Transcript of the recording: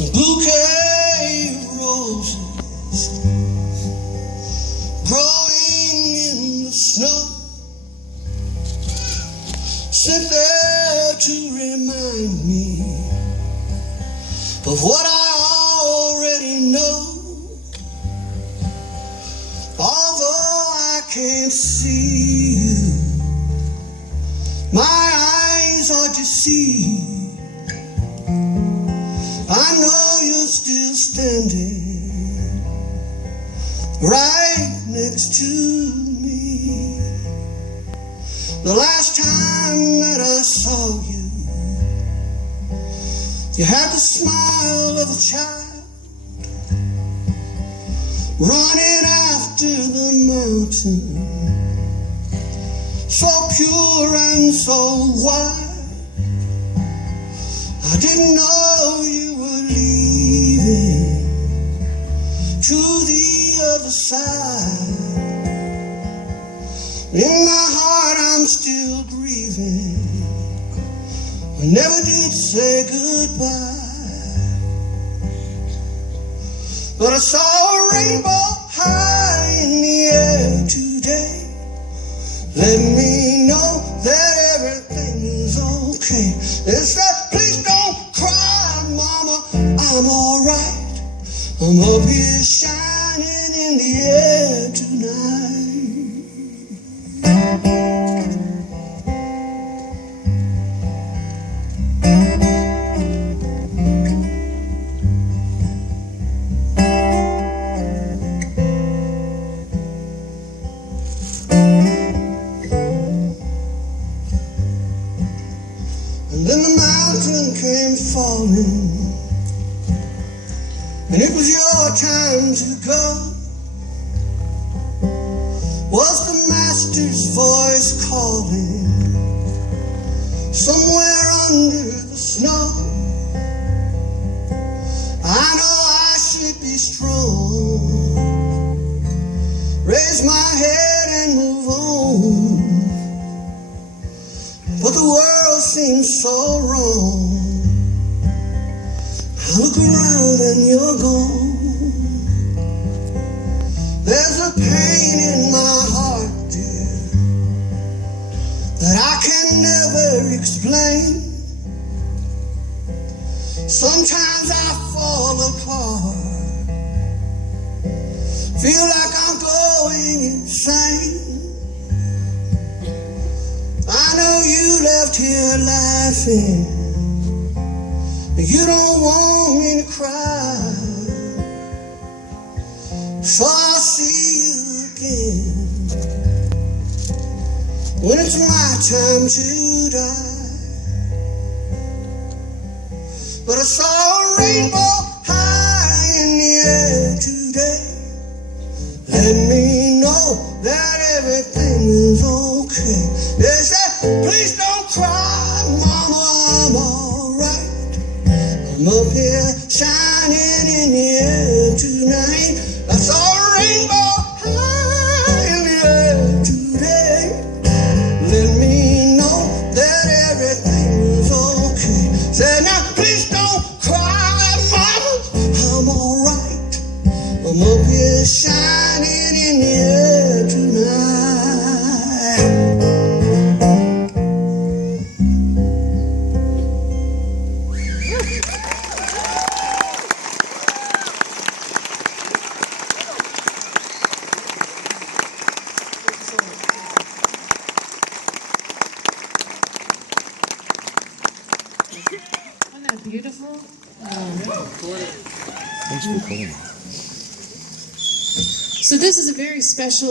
a bouquet of roses growing in the snow, sit there to remind me of what I already know. Although I can't see you, my eyes are deceived. I know you're still standing right next to me. The last time that I saw you, you had the smile of a child running after the mountain, so pure and so wide. I didn't know you were leaving to the other side. In my heart I'm still grieving. I never did say goodbye, but I saw a rainbow high in the air today. Let me know that everything is okay. It said, please don't cry, mama, I'm alright. I'm up here shining in the air tonight. And then the mountain came falling, and it was your time to go. Was the master's voice calling somewhere under the snow? I know I should be strong, raise my head and move on, but the world seems so wrong. I look around and you're gone. There's a pain in my heart, dear, that I can never explain. Sometimes I fall apart, feel like I'm going insane. I know you left here laughing, you don't want me to cry, so I'll see you again when it's my time to die. But I saw a rainbow high in the air today. Let me know that everything is okay. They said, please don't cry, mama, I'm alright. I'm up here shining in the air tonight. I saw a rainbow high in the air today. Let me know that everything is okay. Said, now please don't cry, mama, I'm alright. I'm up here shining in the air tonight. Wasn't that beautiful? Thanks for calling. So this is a very special